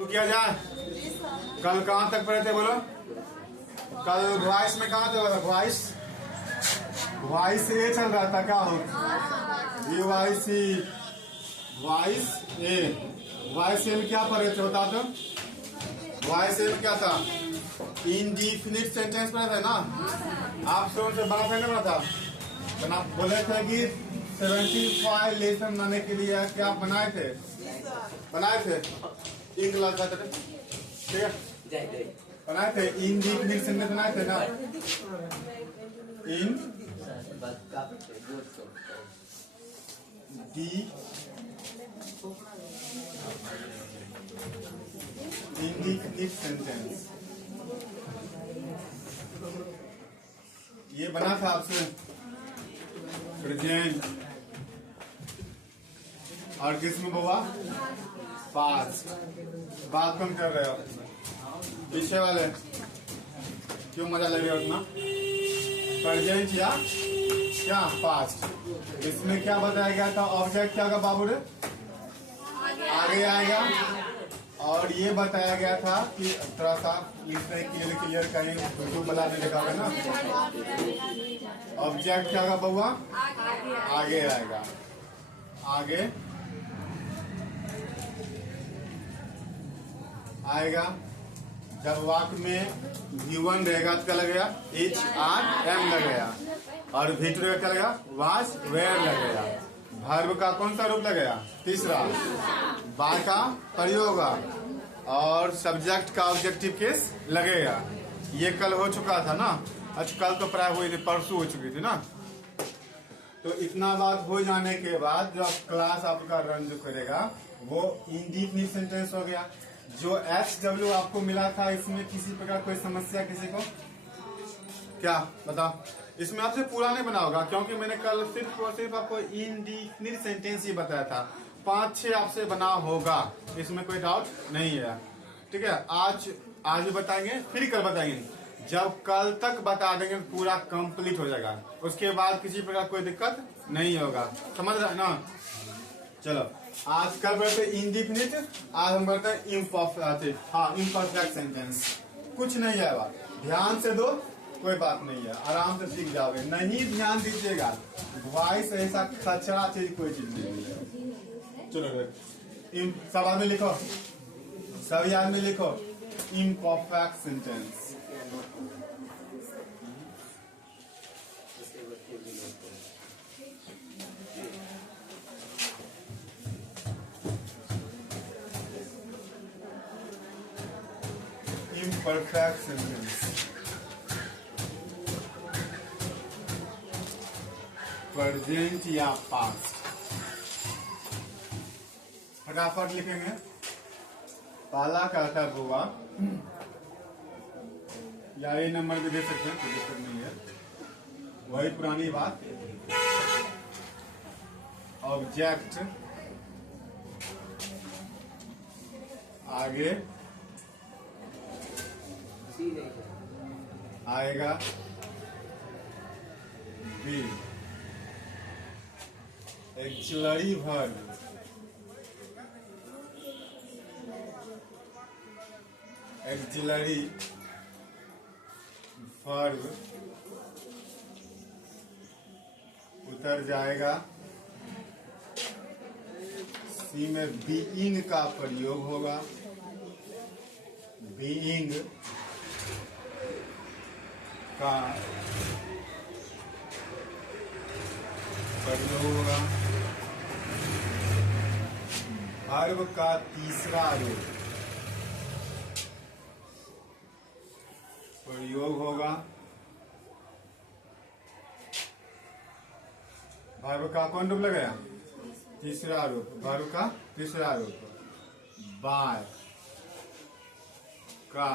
तो किया जाए। कल कहाँ तक पढ़े थे बोलो? कल वॉइस में कहाँ थे? वॉइस वॉइस ए चल रहा था। क्या हो वॉइस ए वॉइस ए में क्या पढ़े थे बता दो? वॉइस ए में क्या था? इनडिफिनिट सेंटेंस पढ़ा था ना। आप सब से बना था ना बना था? बना बोले थे कि 75 लेसन बनाने के लिए क्या बनाए थे? इन क्लास का ठीक है बनाए थे। इनडिफिनिट सेंटेंस बनाए थे ना। इनडिफिनिट सेंटेंस ये बना था आपसे प्रेजेंट और किसमें हुआ? पास्ट। बात कम कर रहे हो पीछे वाले, क्यों मजा ले रहे हो उतना? प्रेजेंट या क्या पास्ट? इसमें क्या बताया गया था? ऑब्जेक्ट क्या होगा बाबू रे? आगे आएगा। और ये बताया गया था कि थोड़ा सा इसमें क्लियर कहीं यूट्यूब वाला ने लिखा है ना। ऑब्जेक्ट क्या होगा बउआ? आगे आएगा। आगे आएगा। जब वाक्य में V1 रहेगा तो क्या लगेगा? HRM लगेगा। और V2 रहेगा क्या लगेगा? वाज वेयर लगेगा। वर्ब का कौन सा रूप लगेगा? तीसरा। बाय का प्रयोग होगा और सब्जेक्ट का ऑब्जेक्टिव केस लगेगा। ये कल हो चुका था ना। अच्छा कल तो प्राय हुई थी, परसों हो चुकी थी ना। तो इतना बात हो जाने के बाद जो क्लास आपका रन जो करेगा वो इंडिफिनिट सेंटेंस हो गया। जो SW आपको मिला था इसमें किसी प्रकार कोई समस्या किसी को? क्या बताओ? इसमें आपसे पूरा नहीं बना होगा क्योंकि मैंने कल सिर्फ और सिर्फ आपको इंडिफिनिट सेंटेंस ही बताया था। 5-6 आपसे बना होगा, इसमें कोई डाउट नहीं है। ठीक है, आज भी बताएंगे फिर कल बताएंगे। जब कल तक बता देंगे पूरा कंप्लीट हो जाएगा। उसके बाद किसी प्रकार कोई दिक्कत नहीं होगा। समझ रहे ना? चलो आज कल बढ़ते इंडिफिनिट, आज हम बढ़ते हैं इम्परफेक्ट सेंटेंस। कुछ नहीं है बात, ध्यान से दो, कोई बात नहीं है, आराम से सीख जाओगे। नहीं ध्यान दीजिएगा, वॉइस ऐसा खचरा चीज कोई चीज नहीं है। चलो सब आदमी लिखो, सभी आदमी लिखो imperfect sentence. Imperfect sentence. Present या पास्ट। फटाफट लिखेंगे। पहला क्या था बुआ? या ये नंबर भी दे सकते हैं, कोई दिक्कत नहीं है। वही पुरानी बात। ऑब्जेक्ट आगे आएगा बी। एक्सिलरी वर्ब उतर जाएगा। सी में बीइंग का प्रयोग होगा। बीइंग का प्रयोग होगा। वर्ब का तीसरा रूप प्रयोग होगा। वर्ब का कौन रूप लगेगा? तीसरा रूप। वर्ब का तीसरा रूप बाय का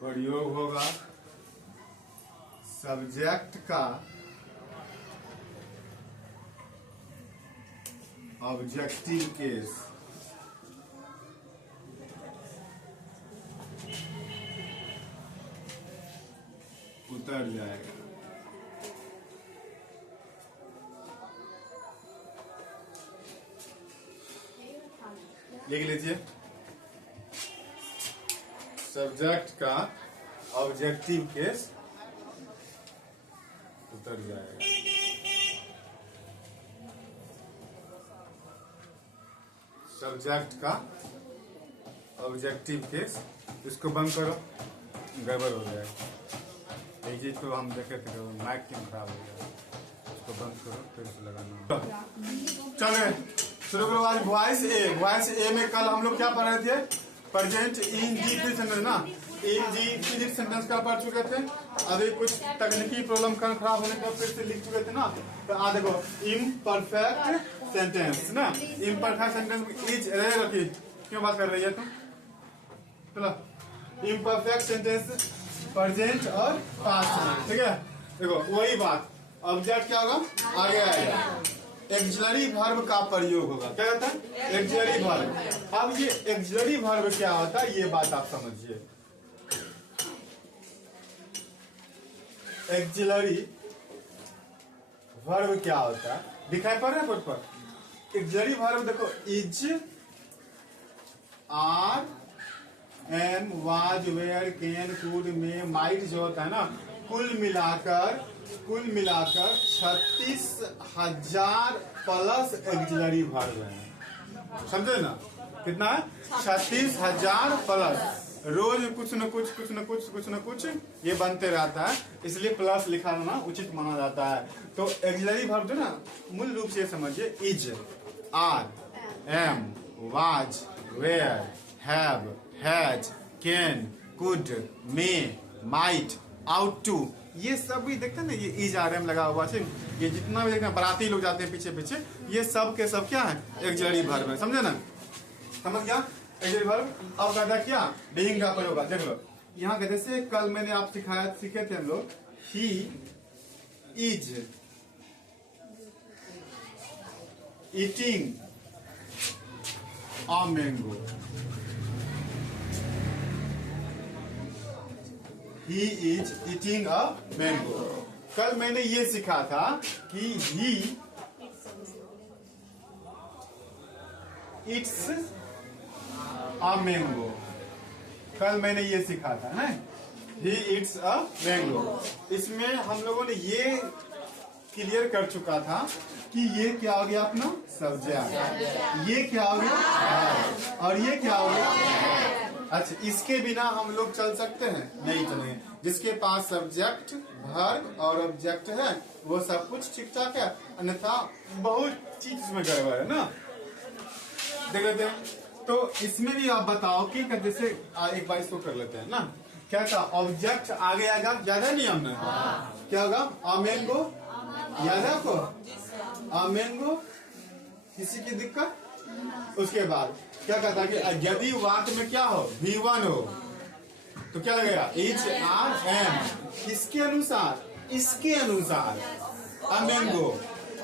प्रयोग होगा। सब्जेक्ट का ऑब्जेक्टिव केस उतर जाएगा। लिख लीजिए, सब्जेक्ट का ऑब्जेक्टिव केस उतर जाएगा। सब्जेक्ट का ऑब्जेक्टिव केस, इसको बंद करो, गड़बड़ हो जाएगा। ये चीज तो हम देखे थे, माइक क्यों खराब हो गया, इसको बंद करो फिर से लगाना। चले शुरू करो। आज वॉइस ए। वॉइस ए में कल हम लोग क्या पढ़ रहे थे? प्रेजेंट इंडिफिनिट सेंटेंस ना, इंडिफिनिट सेंटेंस का पढ़ चुके थे। अभी कुछ तकनीकी प्रॉब्लम खराब होने का फिर से लिख चुके थे ना। तो आ देखो, इम्परफेक्ट सेंटेंस ना, इम्परफेक्ट सेंटेंस इज रही, क्यों बात कर रही है तुम? चलो, इम्परफेक्ट सेंटेंस प्रेजेंट और पास्ट में, ठीक है। देखो वही बात, ऑब्जेक्ट क्या होगा? आगे आएगा, एक्सिलरी वर्ब का प्रयोग होगा। क्या होता है? Axillary verb. अब ये एक्सिलरी वर्ब क्या होता है, ये बात आप समझिए। एक्सिलरी वर्ब क्या होता है, दिखाई पड़ रहा है बोर्ड पर? एक्सिलरी वर्ब देखो, is, are, am, was, were, can, could, may, might जो होता है ना, कुल मिलाकर 36,000 प्लस एक्सिलरी वर्ब है। समझे ना? कितना है? 36,000 प्लस। रोज कुछ न कुछ ये बनते रहता है, इसलिए प्लस लिखा ना उचित माना जाता है। तो एक्सिलरी वर्ब जो ना, मूल रूप से समझिए, is, are, am, was, were, have, has, can, could, may, might, ought to, ये सब भी देखते हैं ना, ये इज, आर, एम लगा हुआ है। ये जितना भी देखते हैं, बाराती लोग जाते हैं पीछे पीछे, ये सब के सब क्या है? एक्सिलरी वर्ब है। समझे ना? समझ गया? Axillary verb. अब कहता क्या? बीइंग का प्रयोग। देख लो, यहाँ कहते से कल मैंने आप सीखे थे हम लोग, he is eating a mango. He is eating a mango। कल मैंने ये सीखा था कि he eats a mango। कल मैंने ये सीखा था ना, he eats a mango। इसमें हम लोगों ने ये क्लियर कर चुका था कि ये क्या हो गया अपना? सब्जेक्ट। ये क्या हो गया? और ये क्या हो गया? अच्छा, इसके बिना हम लोग चल सकते हैं? नहीं चलेंगे। जिसके पास सब्जेक्ट, वर्ब और ऑब्जेक्ट है, वो सब कुछ ठीक ठाक है, अन्यथा बहुत चीज इसमें गड़बड़ है ना। देख लेते हैं। तो इसमें भी आप बताओ कि जैसे एक बार इसको कर लेते हैं ना, क्या था? ऑब्जेक्ट आगे आएगा, ज्यादा नहीं हमने, क्या होगा? आ मैंगो, याद है आपको? आ मैंगो, किसी की दिक्कत? उसके बाद क्या कहता है कि यदि वाक्य में क्या हो? V1 हो, तो क्या लगेगा? Is, are, am. किसके अनुसार? इसके अनुसार, आ मैंगो।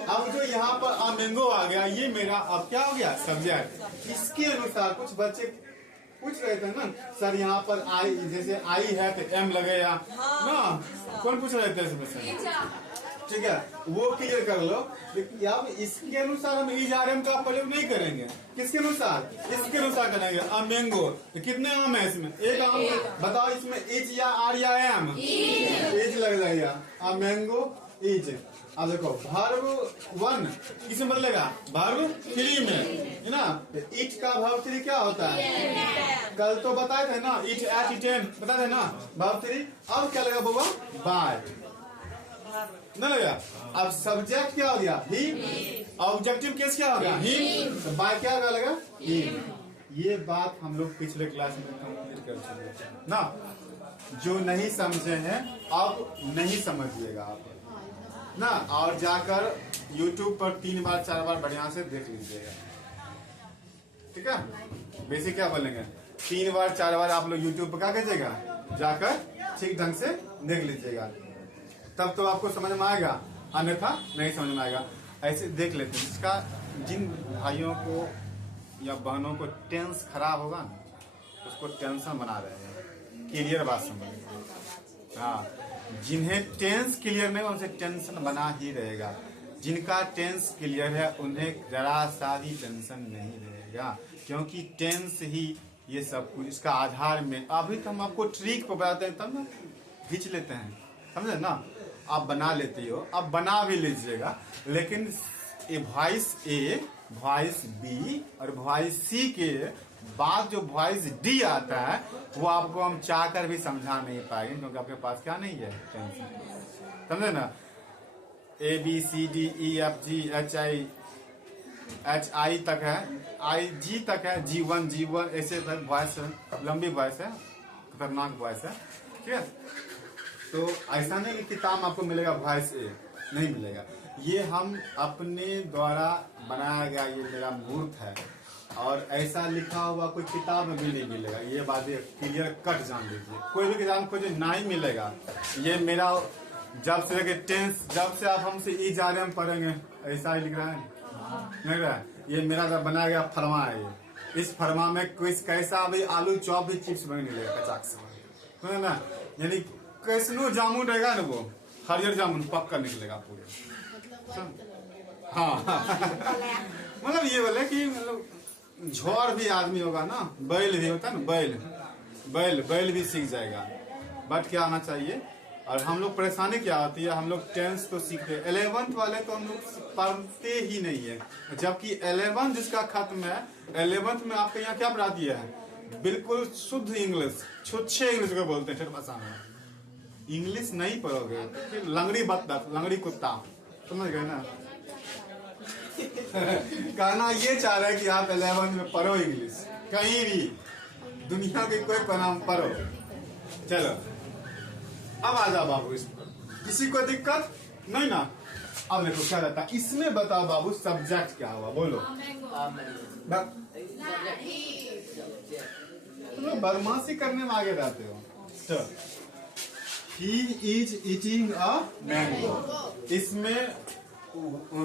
अब जो यहाँ पर आ मैंगो आ गया, ये मेरा अब क्या हो गया? सब्जेक्ट। इसके अनुसार कुछ बच्चे पूछ रहे थे ना, सर यहाँ पर आई, जैसे आई है तो एम लगेगा ना, कौन पूछ रहे थे इसमें से? ठीक है, वो क्लियर कर लो। लेकिन अब इसके अनुसार हम इज, आर, एम का प्रयोग नहीं करेंगे। किसके अनुसार? इसके अनुसार करेंगे। अब मैंगो, तो कितने आम है इसमें? एक आम। बताओ इसमें इज या आर या एम? इज लग जाएगा। अब मैंगो, इज। अब देखो, वर्ब 1 किसमें बदलेगा? वर्ब 3 में, है ना। इट का वर्ब 3 क्या होता है? कल तो बताए थे ना, इट, एट, इटेन बताए थे ना, वर्ब 3। अब क्या लगा बाबा? बाय न लगा। अब सब्जेक्ट क्या हो गया? ही। ऑब्जेक्टिव केस क्या होगा? ही। तो बाय क्या होगा? लगा ही। ये बात हम लोग पिछले क्लास में कंप्लीट कर चुके ना। जो नहीं समझे हैं अब नहीं समझिएगा आप ना, और जाकर YouTube पर 3 बार 4 बार बढ़िया से देख लीजिएगा, ठीक है। बेसिक क्या बोलेंगे? 3 बार 4 बार आप लोग YouTube पर क्या कीजिएगा? जाकर ठीक ढंग से देख लीजिएगा, तब तो आपको समझ में आएगा, अन्यथा नहीं समझ में आएगा। ऐसे देख लेते हैं। इसका जिन भाइयों को या बहनों को टेंस खराब होगा ना, उसको टेंशन बना रहे हैं। क्लियर बात समझ। हाँ, जिन्हें टेंस क्लियर नहीं उनसे टेंशन बना ही रहेगा। जिनका टेंस क्लियर है उन्हें जरा सा भी टेंशन नहीं रहेगा, क्योंकि टेंस ही ये सब कुछ इसका आधार में। अभी तो हम आपको ट्रिक पर बताते हैं, तब ना खींच लेते हैं, समझे ना। आप बना लेते हो, आप बना भी लीजिएगा, लेकिन ये वॉइस ए, वॉइस बी और वॉइस सी के बाद जो वॉइस डी आता है वो आपको हम चाह कर भी समझा नहीं पाएंगे, क्योंकि आपके पास क्या नहीं है, टेंस। समझे ना। A B C D E F G H I तक है, आई जी तक है, G1 ऐसे तक वॉइस है, लंबी वॉइस है, खतरनाक वॉइस है, ठीक है। तो ऐसा नहीं कि किताब आपको मिलेगा वॉइस ए, नहीं मिलेगा। ये हम अपने द्वारा बनाया गया, ये मेरा मूर्त है, और ऐसा लिखा हुआ कोई किताब में भी नहीं मिलेगा। ये बात क्लियर कट जान लीजिए, कोई भी किताब खोजे नहीं मिलेगा। ये मेरा जब से लेके टेंस, जब से आप हमसे ई जा रहे हम पढ़ेंगे, ऐसा ही लिख रहा है, नहीं रहा है। ये मेरा जब बनाया गया फरमा है, ये इस फरमा में कोई कैसा भी आलू चॉप भी चिप्स बन मिलेगा कचाक से, समझे ना। यानी कैसनो जामुन रहेगा ना, वो हरियर जामुन पक्का निकलेगा पूरे। हाँ मतलब ये बोले कि मतलब झोर भी आदमी होगा ना, बैल भी होता है ना, बैल भी सीख जाएगा। बट क्या आना चाहिए। और हम लोग परेशानी क्या होती है, हम लोग टेंस तो सीखते हैं, 11th वाले तो हम लोग पढ़ते ही नहीं है, जबकि 11th जिसका खत्म है, 11th में आपके यहाँ क्या पढ़ा दिया है, बिल्कुल शुद्ध इंग्लिश, छुच्छे इंग्लिश को बोलते हैं, भाषा में इंग्लिश नहीं पढ़ोगे, लंगड़ी बत्तख, लंगड़ी कुत्ता, समझ गए ना। कहना ये चाह रहा है कि आप 11th में पढ़ो इंग्लिश, कहीं भी दुनिया के कोई परिणाम पढ़ो। चलो अब आ जाओ बाबू, इस पर किसी को दिक्कत नहीं ना। अब देखो क्या रहता है इसमें, बताओ बाबू सब्जेक्ट क्या हुआ, बोलो। तुम लोग बदमाशी करने में आगे रहते हो। तो he is eating a mango, इसमें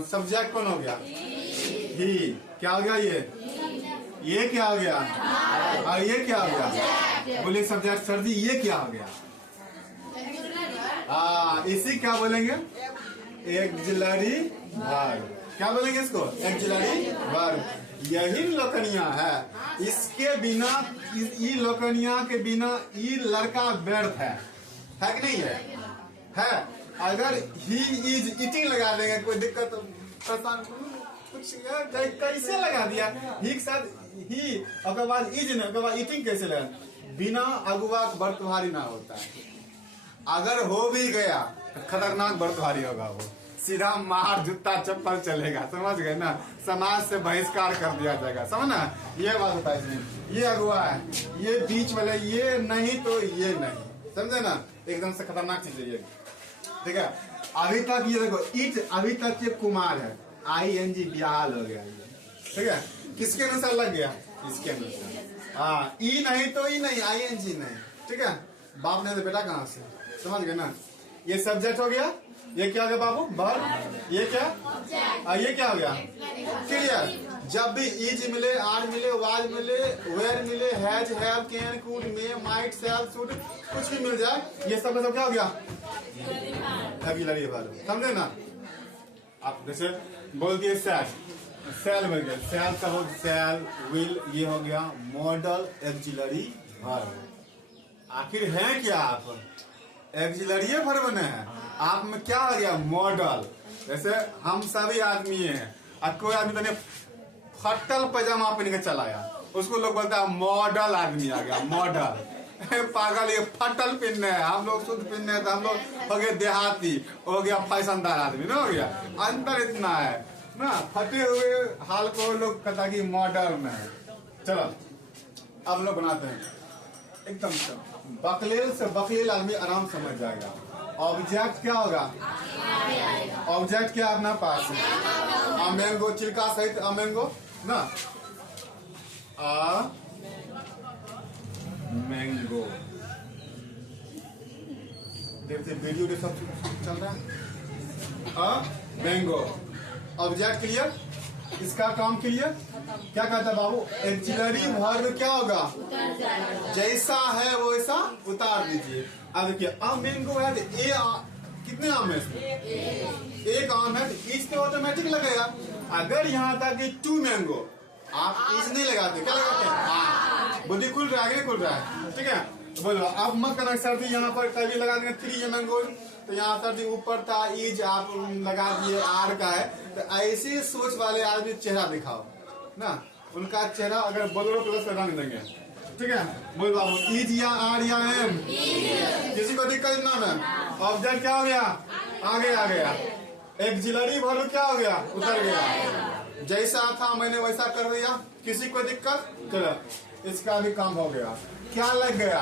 सब्जेक्ट कौन हो गया, ही। क्या हो गया ये क्या हो गया, और ये क्या हो गया, बोलिए सब्जेक्ट सर जी, ये क्या हो गया। इसी क्या बोलेंगे, एक्सिलरी वर्ब। क्या बोलेंगे इसको, एक्सिलरी वर्ब। यही लोकनिया है, इसके बिना, ई लोकनिया के बिना ई लड़का व्यर्थ है कि नहीं है। अगर ही इज ईटिंग लगा देंगे कोई दिक्कत, कुछ कैसे लगा दिया, ही के साथ ही, उसके बाद इज ने, उसके बाद ईटिंग कैसे लगा, बिना अगुआ बर्तवारी ना होता है। अगर हो भी गया तो खतरनाक बर्तवारी होगा, वो सीधा मार जूता चप्पल चलेगा, समझ गए ना। समाज से बहिष्कार कर दिया जाएगा, समझ ना। ये बात होता है इसमें, ये अगुआ है, ये बीच वाले, ये नहीं तो ये नहीं, समझे ना। एकदम से खतरनाक चीज है ये, ठीक है। अभी तक ये देखो इट, अभी तक ये कुमार है, ING बिहाल हो गया, ठीक है। किसके अनुसार लग गया, इसके अनुसार। हाँ, ई नहीं तो ई नहीं, ING नहीं, ठीक है। बाप ने तो बेटा कहाँ से, समझ गए ना। ये सब्जेक्ट हो गया, ये क्या हो गया बाबू, वर्ब। ये क्या, ये क्या हो गया, क्लियर। जब भी इज मिले, आर मिले, वाज मिले, वेयर मिले, has, have, can, could, may, might, shall, should, कुछ भी मिल जाए, ये सब क्या हो गया, एक्सिलरी वर्ब, समझे ना। आप जैसे बोल दिए सैल, सैल मिल गया, सैल का हो, सैल, विल, ये हो गया मॉडल एक्सिलरी वर्ब। आखिर है क्या आप, एक्सिलरी वर्ब ने है, आप में क्या आ गया, मॉडल। जैसे हम सभी आदमी हैं, और कोई आदमी तो फटल पैजामा पहन के चला आया, उसको लोग बोलते हैं मॉडल आदमी आ गया, मॉडल। पागल, ये फटल पहनने है, हम लोग शुद्ध पहनने हैं, तो हम लोग हो गए देहाती, हो गया फैशनदार आदमी ना, हो गया। अंतर इतना है ना, फटे हुए हाल को लोग कहता कि मॉडल में है। चलो अब लोग बनाते हैं एकदम बकलेल से बकलेल आदमी आराम समझ जाएगा। ऑब्जेक्ट क्या होगा, ऑब्जेक्ट क्या अपना पास है, अमेंगो, चिल्का सहित अमेंगो ना, आ मैंगो। देखते वीडियो में सब चल रहा है। मैंगो ऑब्जेक्ट क्लियर, इसका काम क्लियर। क्या कहता है बाबू, एक्सिलरी वर्ब क्या होगा, जैसा है वैसा उतार दीजिए। अब देखिए अब मैंगो है, कितने आम है इसमें, एक आम है, तो इस पे ऑटोमेटिक लगेगा। अगर यहाँ था कि 2 मैंगो, आप इज नहीं लगाते, क्या लगाते हैं? हाँ, बुद्धि खुल रहा है, खुल रहा है, ठीक है। तो बोलो अब मत करना सर्दी, यहाँ पर कभी लगा देंगे 3 मैंगो, तो यहाँ सर्दी ऊपर था, इज आप लगा दिए आर का है। तो ऐसे सोच वाले आदमी चेहरा दिखाओ ना, उनका चेहरा अगर बोलो तो बस रंग देंगे, ठीक है। बोल बाबू, इज या आर या एम, किसी को दिक्कत ना में। ऑब्जेक्ट क्या हो गया? आगे आ गया। एक्सिलरी वर्ब क्या हो गया? उतर गया। जैसा था मैंने वैसा कर दिया, किसी को दिक्कत? चलो इसका भी काम हो गया। क्या लग गया?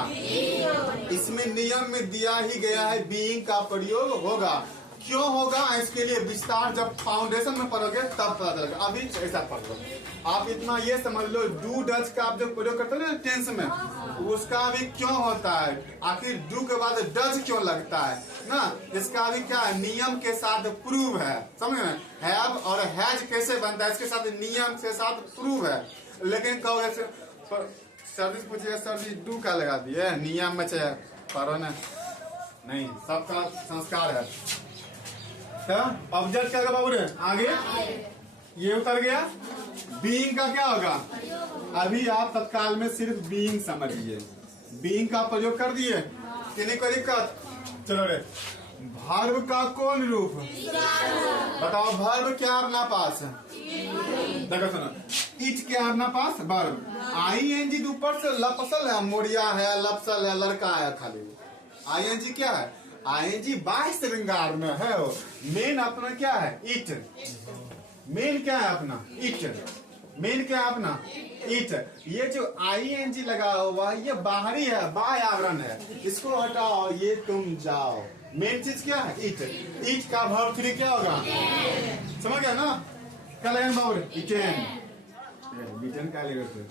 इसमें नियम में दिया ही गया है बीइंग का प्रयोग होगा। क्यों होगा इसके लिए विस्तार जब फाउंडेशन में पढ़ोगे तब पता चलेगा, अभी ऐसा पढ़ लो। आप इतना ये समझ लो, डू डच का आप जब प्रयोग करते हो ना टेंस में, उसका भी क्यों होता है, आखिर डू के बाद डच क्यों लगता है ना, इसका भी क्या है, नियम के साथ प्रूव है, समझ में। हैव और हैज कैसे बनता है, इसके साथ नियम के साथ प्रूव है। लेकिन कहो सर्दी पूछिए, सर्दी डू का लगा दिए नियम में चाहे पढ़ो ना, नहीं, सबका संस्कार है। ऑब्जेक्ट क्या बाबू रे? आगे ये उतर गया। बीइंग का क्या होगा? अभी आप तत्काल में सिर्फ बीइंग समझिए, बीइंग का प्रयोग कर दिए, किन्हीं को दिक्कत? चलो रे, वर्ब का कौन रूप? बताओ, वर्ब क्या अपना पास है? देखो सुनो, इट क्या अपना पास? वर्ब। आईएनजी ऊपर से लपसल है, मोरिया है, लपसल है, लड़का है, खाली आईएनजी क्या है? आईएनजी बाह्य श्रृंगार में है। मेन अपना क्या है? इट। मेन क्या है अपना? इट। मेन क्या है अपना? इट। ये जो आईएनजी लगा हुआ ये बाहरी है, बाह्य आवरण है, इसको हटाओ, ये तुम जाओ। मेन चीज क्या है? इट। इट का वर्ब 3 क्या होगा? समझ गया ना? क्या लगेगा बाबू? इटेन। इटेन क्या लगेगा?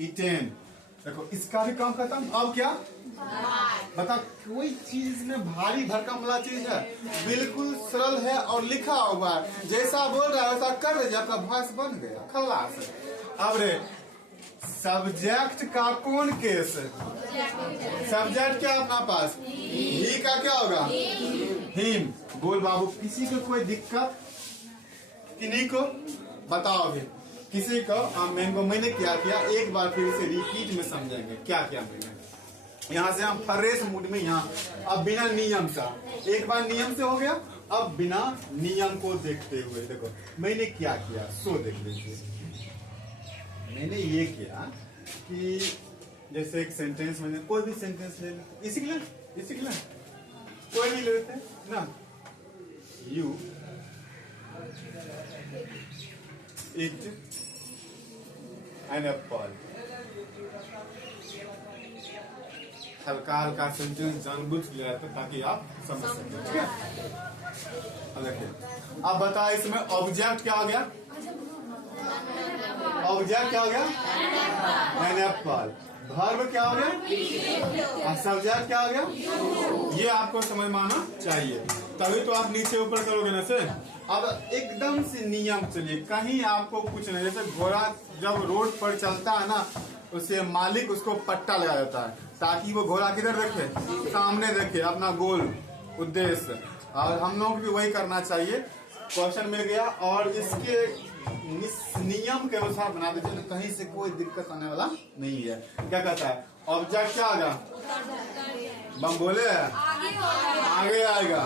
इटेन। देखो इसका भी काम खत्म। अब क्या बता, कोई चीज में भारी भरकम वाला चीज है, बिल्कुल सरल है और लिखा हुआ है, जैसा बोल रहा है वैसा कर दीजिए, आपका वॉइस बन गया खल्लास। अब रे, सब्जेक्ट का कौन केस? सब्जेक्ट क्या अपना पास? ही का क्या होगा? हिम। बोल बाबू, किसी को कोई दिक्कत? किन्हीं को बताओ अभी, किसी को? मैंने क्या किया, एक बार फिर से रिपीट में समझेंगे क्या क्या मैंने। यहाँ से हम फ्रेश मूड में, यहाँ अब बिना नियम सा, एक बार नियम से हो गया, अब बिना नियम को देखते हुए देखो मैंने क्या किया, सो देख लीजिए। मैंने ये किया कि जैसे एक सेंटेंस, मैंने कोई भी सेंटेंस ले लो, इसी के लिए कोई नहीं लेते ना। You eat an apple. हल्का हल्का सेंटेंस जानबूझ लिया था ताकि आप समझ सकें, ठीक है। अब बताओ इसमें ऑब्जेक्ट क्या हो गया? ऑब्जेक्ट क्या हो गया? An Apple. वर्ब क्या हो गया? सब्जेक्ट क्या हो गया? ये आपको समझ में आना चाहिए, तभी तो आप नीचे ऊपर करोगे ना से। अब एकदम से नियम चलिए, कहीं आपको कुछ नहीं, जैसे घोड़ा जब रोड पर चलता है ना, उसे मालिक उसको पट्टा लगा देता है ताकि वो घोड़ा किधर देखे? सामने देखे, अपना गोल उद्देश्य। और हम लोग भी वही करना चाहिए। क्वेश्चन मिल गया और इसके नियम के अनुसार बना दीजिए, कहीं से कोई दिक्कत आने वाला नहीं है। क्या कहता है? ऑब्जेक्ट क्या आएगा? बम बोले आगे आएगा।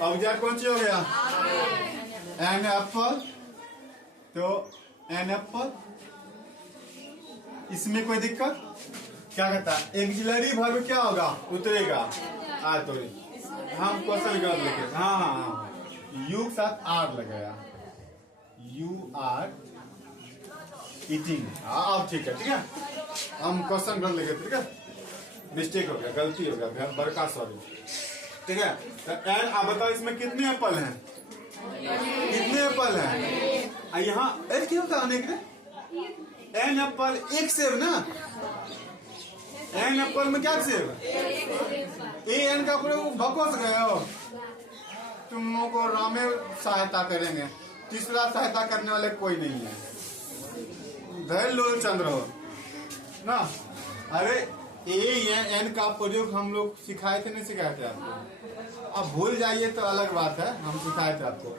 ऑब्जेक्ट कौन सी हो गया? An apple. तो एन एप्पल, इसमें कोई दिक्कत? क्या कहता है? एक्सिलरी वर्ब क्या होगा? उतरेगा। तो हम क्वेश्चन कर लेंगे। हाँ, यू के साथ आर लगाया, यू आर ईटिंग। अब ठीक है, हम क्वेश्चन कर लेंगे, ठीक है। मिस्टेक हो गया, गलती हो गया, बड़का सॉरी, ठीक है। तो एन, आप बताओ इसमें कितने एप्पल हैं? कितने एप्पल हैं? यहाँ एच क्यों होता है? एन एप्पल, एक सेब ना। एन एप्पल में क्या सेब? ए एन का पूरे भकोस गए हो तुम लोगों को। रामे सहायता करेंगे, तीसरा सहायता करने वाले कोई नहीं है। धैर्य लोल चंद्र हो ना। अरे ए एन का प्रयोग हम लोग सिखाए थे, नहीं सिखाए थे आपको? अब भूल जाइए तो अलग बात है, हम सिखाए थे आपको।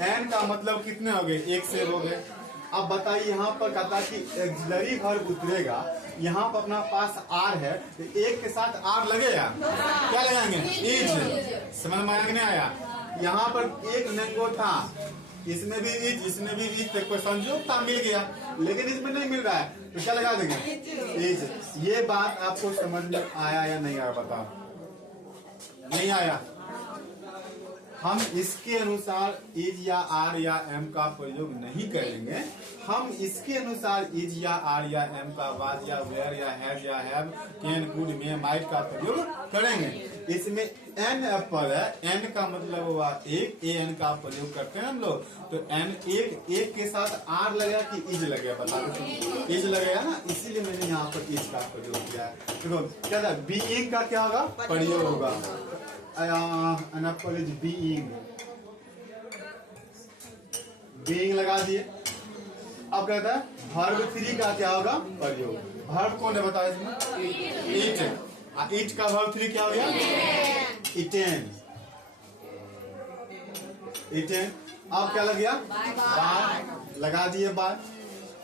एन का मतलब कितने हो गए, एक से हो गए। अब बताइए यहाँ पर कहता कि एक्सिलरी वर्ब उतरेगा, यहाँ पर अपना पास आर है, तो एक के साथ आर लगेगा, क्या लगाएंगे, इज। समझ में आया कि नहीं आया? यहाँ पर एक मैंगो था, इसमें भी इज, इसमें भी इज, कोई संयोग था, मिल गया, लेकिन इसमें नहीं मिल रहा है, तो क्या लगा देंगे, इज। ये बात आपको समझ में आया या नहीं आया, बताओ? नहीं आया? हम इसके अनुसार इज या आर या एम का प्रयोग नहीं करेंगे, हम इसके अनुसार इज या आर या एम का, वाज या वेयर या हैज या have, can, could, may, might का प्रयोग करेंगे। इसमें एन एप्पल है, एन का मतलब हुआ एक, एन का प्रयोग करते हैं हम लोग, तो एन एक के साथ आर लगेगा कि इज लगेगा, बता दो, इज लगेगा ना, इसीलिए मैंने यहाँ पर इज का प्रयोग किया है। देखो क्या था, बीइंग का क्या होगा, प्रयोग होगा, an apple is being, being लगा दिए। अब कहता है verb 3 का क्या होगा, प्रयोग। verb कौन है बताया इसमें, eat। eat का verb 3 क्या हो गया, eaten, eaten। अब क्या लग गया, बाय, लगा दिए बाय।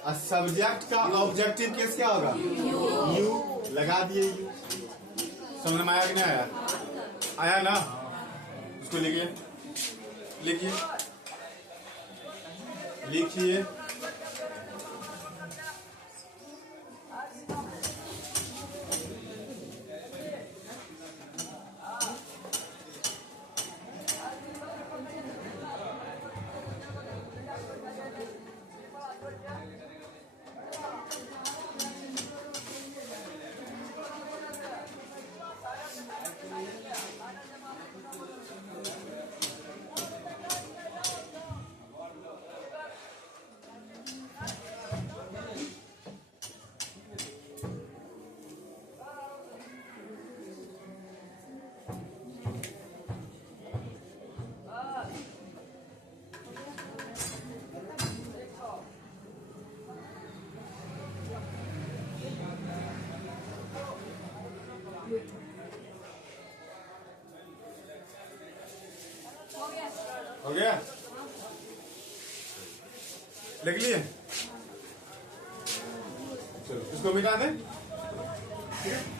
और सब्जेक्ट का ऑब्जेक्टिव केस क्या होगा, यू, लगा दिए यू। समझ में आया कि नहीं आया? आया ना? उसको लिखिए, लिखिए, लिखिए। हो गया, लिख लिए? चलो इसको मिटा दें, ठीक है?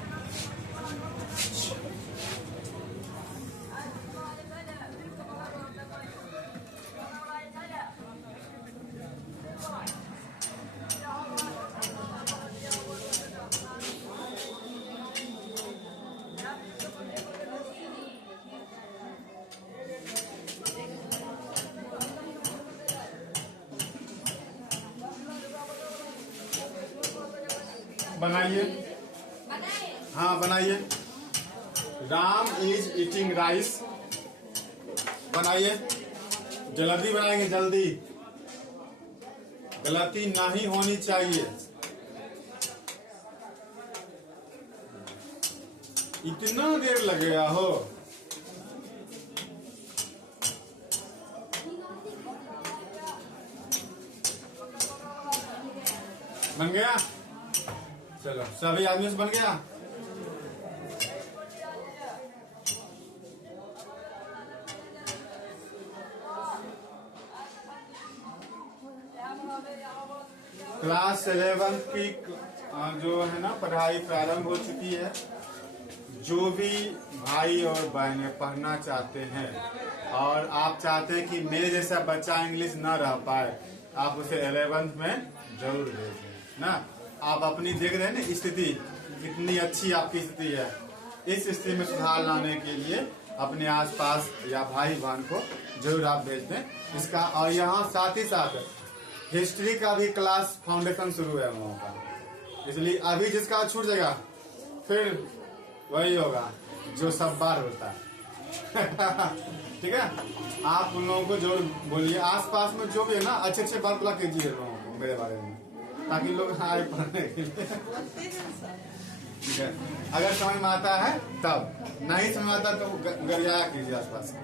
बनाइए, हाँ बनाइए। राम इज ईटिंग राइस, बनाइए, जल्दी बनाएंगे, जल्दी, गलती नहीं होनी चाहिए। इतना देर लगेगा हो, बन गया? चलो सभी आदमी से बन गया। क्लास 11 की जो है ना पढ़ाई प्रारंभ हो चुकी है। जो भी भाई और बहनें पढ़ना चाहते हैं और आप चाहते हैं कि मेरे जैसा बच्चा इंग्लिश ना रह पाए, आप उसे 11th में जरूर भेजें ना। आप अपनी देख रहे हैं ना स्थिति, कितनी अच्छी आपकी स्थिति है। इस स्थिति में सुधार लाने के लिए अपने आसपास या भाई बहन को जरूर आप भेज दें इसका। और यहाँ साथ ही साथ हिस्ट्री का भी क्लास फाउंडेशन शुरू है हम लोगों का, इसलिए अभी जिसका छूट जाएगा फिर वही होगा जो सब बार होता है। ठीक है, आप उन लोगों को जो बोलिए आसपास में जो भी है ना, अच्छे अच्छे बात बुला कीजिए लोगों को मेरे बारे में, ताकि लोग आए पढ़ने के लिए। ठीक है, अगर समझ में आता है तब, नहीं समझ में आता तो गरियाया कीजिए आसपास।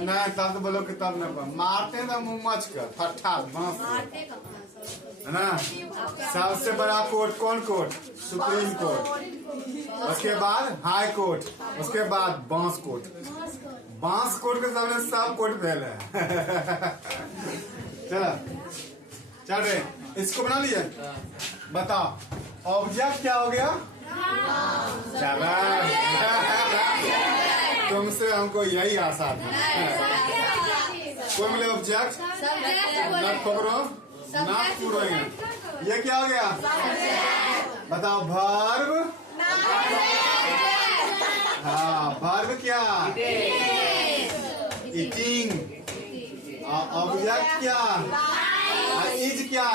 नहीं तब तो बोलो कि तब न मारते ना मुँह मच कर फट्ठा है ना। सबसे बड़ा कोर्ट कौन कोर्ट? सुप्रीम कोर्ट, उसके बाद हाई कोर्ट, उसके बाद बांस कोर्ट। बांस कोट के सामने सब कोट फेल है। चलो चल रहे, इसको बना लिए। बताओ ऑब्जेक्ट क्या हो गया? चला तुमसे हमको यही आसान है। कोई मिले ऑब्जेक्ट नट पकड़ो, नाक पूरेंगे। ये क्या हो गया? बताओ वर्ब। हाँ वर्ब क्या? ईटिंग। ऑब्जेक्ट क्या? इज क्या?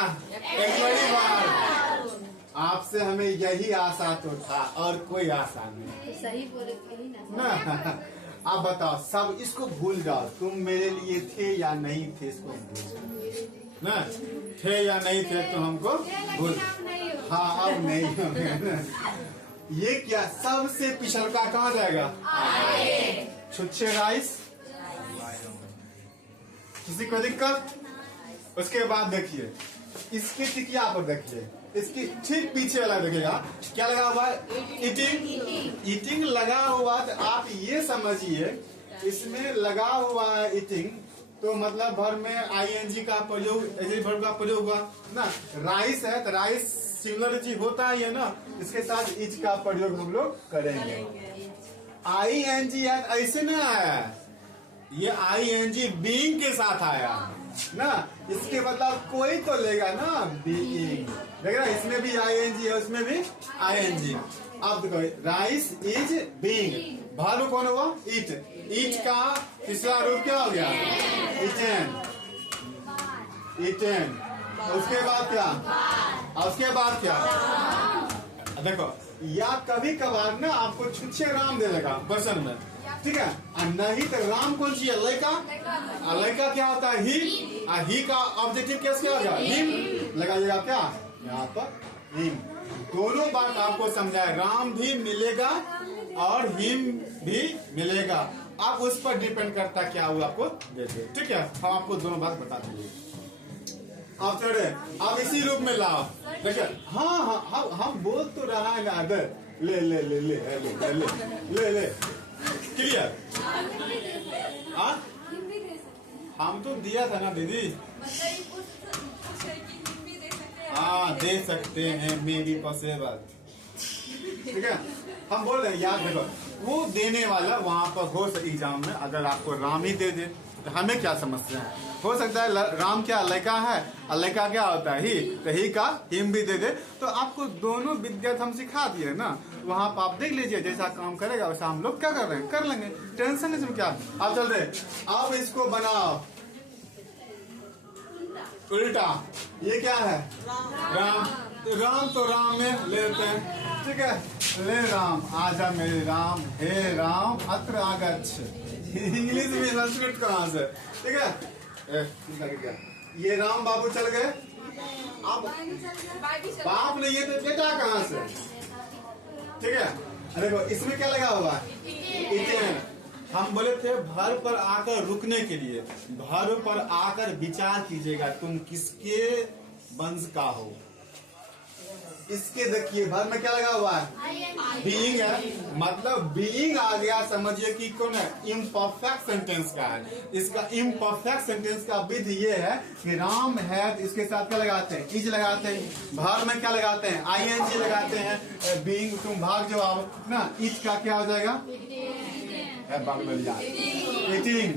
एक बड़ी बात आपसे हमें यही आशा तो था और कोई आशा नहीं। सही बोले ना। आप बताओ सब इसको भूल जाओ, तुम मेरे लिए थे या नहीं थे इसको भूल ना, थे या नहीं थे तो हमको भूल। हाँ अब नहीं होंगे। ये क्या सबसे पिछलका कहाँ जाएगा? छुच्छे राइस। किसी को दिक्कत? उसके बाद देखिए इसके टिकिया पर देखिए, इसकी ठीक पीछे वाला देखिएगा क्या लगा हुआ है? ईटिंग। ईटिंग लगा हुआ तो आप ये समझिए इसमें लगा हुआ है ईटिंग, तो मतलब भर में आईएनजी का प्रयोग, वर्ब का प्रयोग हुआ ना। राइस है तो राइस सिंगुलर चीज होता है ना, इसके साथ इज का प्रयोग हम लोग करेंगे। आईएनजी है ऐसे ना आया, ये आईएनजी बीइंग के साथ आया ना, इसके मतलब कोई तो लेगा ना बीइंग। देख रहा इसमें भी आईएनजी है उसमें भी आईएनजी। अब देखो राइस इज बीइंग, भालू कौन हुआ? ईट। ईट का तीसरा रूप क्या हो गया? ईटेन। ईटेन। उसके बाद क्या? उसके बाद क्या? देखो या कभी कभार ना आपको छुच्छे राम दे देगा क्वेश्चन में, ठीक है? नहीं तो राम कौन सी है? लड़का। लड़का क्या होता है? ही का ऑब्जेक्टिव केस क्या हो गया? हिम। लगाइएगा क्या यहाँ पर? हिम। दोनों बात आपको समझाए, राम भी मिलेगा और हिम भी मिलेगा। आप उस पर डिपेंड करता क्या हुआ आपको देखिए, ठीक है? हम आपको दोनों बात बता देंगे। आप चढ़े, आप इसी रूप में लाओ। देखिए हाँ हम बोल तो रहा है ना, अगर ले ले ले ले ले ले ले ले ले क्लियर। हम तो दिया था ना दीदी। हाँ दे सकते हैं, मे बी पॉसिबल, ठीक है? हम बोल रहे हैं याद रखो, वो देने वाला वहां पर हो एग्जाम में अगर आपको राम ही दे दे तो हमें क्या समस्या है? हो सकता है राम क्या लड़का है और लड़का क्या होता है? ही। तो ही का हिम भी दे दे, तो आपको दोनों विद्या हम सिखा दिए ना, वहां पर आप देख लीजिए जैसा काम करेगा वैसा हम लोग क्या कर रहे हैं कर लेंगे, टेंशन इसमें क्या। आप चल रहे अब इसको बनाओ उल्टा। ये क्या है? राम। राम तो राम में लेते हैं, ठीक है? ले राम आजा मेरे राम, हे राम अत्र आगच्छ। इंग्लिश में संस्कृत कहाँ से, ठीक है? ये राम बाबू चल गए, अब बाप नहीं है तो बेटा कहाँ से, ठीक है? देखो इसमें क्या लगा हुआ है? हम बोले थे भर पर आकर रुकने के लिए, भर पर आकर विचार कीजिएगा तुम किसके वंश का हो। इसके देखिए भर में क्या लगा हुआ है? बीइंग है, मतलब बीइंग आ गया, समझिए कि कौन है? इम्परफेक्ट सेंटेंस का है। इसका इम्परफेक्ट सेंटेंस का विधि ये है कि राम है, इसके साथ क्या लगाते हैं? इज लगाते हैं। भर में क्या लगाते हैं? आईएनजी लगाते हैं। बीइंग तुम भाग जो आओ ना, इज का क्या हो जाएगा? ईटिंग।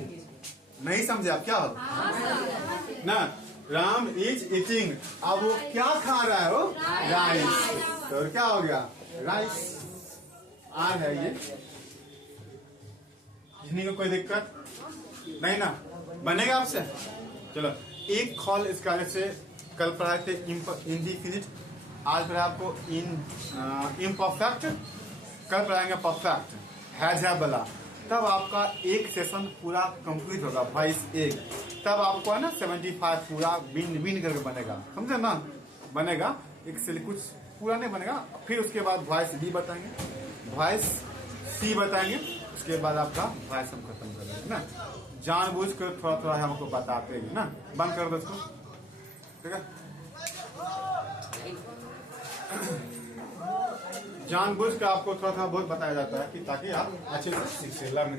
नहीं समझे आप? क्या हो ना, राम इज ईटिंग। अब वो क्या खा रहा है? वो राइस। तो क्या हो गया? राइस। आर है ये, लिखने को कोई दिक्कत नहीं ना, बनेगा आपसे। चलो एक कॉल इसका जैसे कल पढ़ाए थे इंडिफिनिट, आज पढ़ा आपको इम्परफेक्ट, कल पढ़ाएंगे परफेक्ट, है बला। तब आपका एक सेशन पूरा कंप्लीट होगा, वॉइस एक। तब आपको है ना 75 पूरा बिन करके बनेगा, समझे ना? बनेगा एक से कुछ पूरा नहीं बनेगा। फिर उसके बाद वॉइस बी बताएंगे, वॉइस सी बताएंगे, उसके बाद आपका वॉइस हम खत्म कर देंगे ना। जानबूझ कर थोड़ा थोड़ा हमको बताते हैं ना। बंद कर दो इसको, ठीक है? जानबूझ कर आपको थोड़ा थोड़ा बहुत बताया जाता है कि ताकि आप अच्छे से सीख लर्न